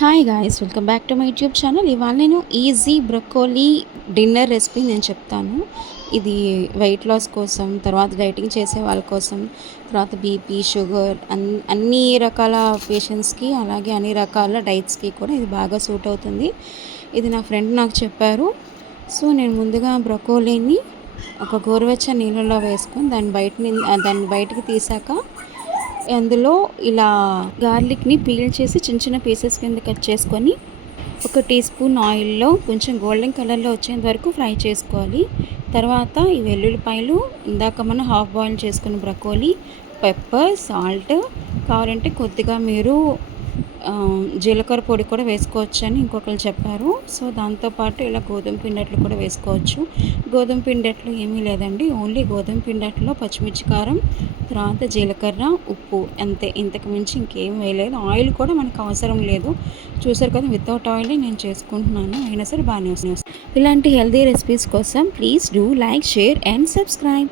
Hi guys, welcome back to my YouTube channel. ఇవాళ నేను easy broccoli dinner recipe నేను చెప్తాను. ఇది వెయిట్ లాస్ కోసం, తర్వాత డైటింగ్ చేసే వాళ్ళ కోసం, తర్వాత బీపీ, షుగర్ అన్ని రకాల పేషెంట్స్కి, అలాగే అన్ని రకాల డైట్స్కి కూడా ఇది బాగా సూట్ అవుతుంది. ఇది నా ఫ్రెండ్ నాకు చెప్పారు. సో నేను ముందుగా బ్రొకోలీని ఒక గోరువెచ్చని నీళ్ళలో వేసుకొని దాన్ని బయటికి తీసాక అందులో ఇలా గార్లిక్ని పీల్ చేసి చిన్న చిన్న పీసెస్ కింద కట్ చేసుకొని ఒక టీ స్పూన్ ఆయిల్లో కొంచెం గోల్డెన్ కలర్లో వచ్చేంత వరకు ఫ్రై చేసుకోవాలి. తర్వాత ఈ వెల్లుల్లిపాయలు, ఇందాక మనం హాఫ్ బాయిల్ చేసుకున్న బ్రకోలీ, పెప్పర్, సాల్ట్, కావాలంటే కొద్దిగా మీరు జీలకర్ర పొడి కూడా వేసుకోవచ్చు అని ఇంకొకరు చెప్పారు. సో దాంతోపాటు ఇలా గోధుమ పిండట్లు కూడా వేసుకోవచ్చు. గోధుమ పిండట్లు ఏమీ లేదండి, ఓన్లీ గోధుమ పిండట్లో పచ్చిమిర్చి, కారం, తర్వాత జీలకర్ర, ఉప్పు, అంతే. ఇంతకు మించి ఇంకేం వేయలేదు. ఆయిల్ కూడా మనకు అవసరం లేదు. చూసారు కదా, వితౌట్ ఆయిల్ నేను చేసుకుంటున్నాను, అయినా సరే బాగానే వస్తుంది. ఇలాంటి హెల్తీ రెసిపీస్ కోసం please do like, share and subscribe.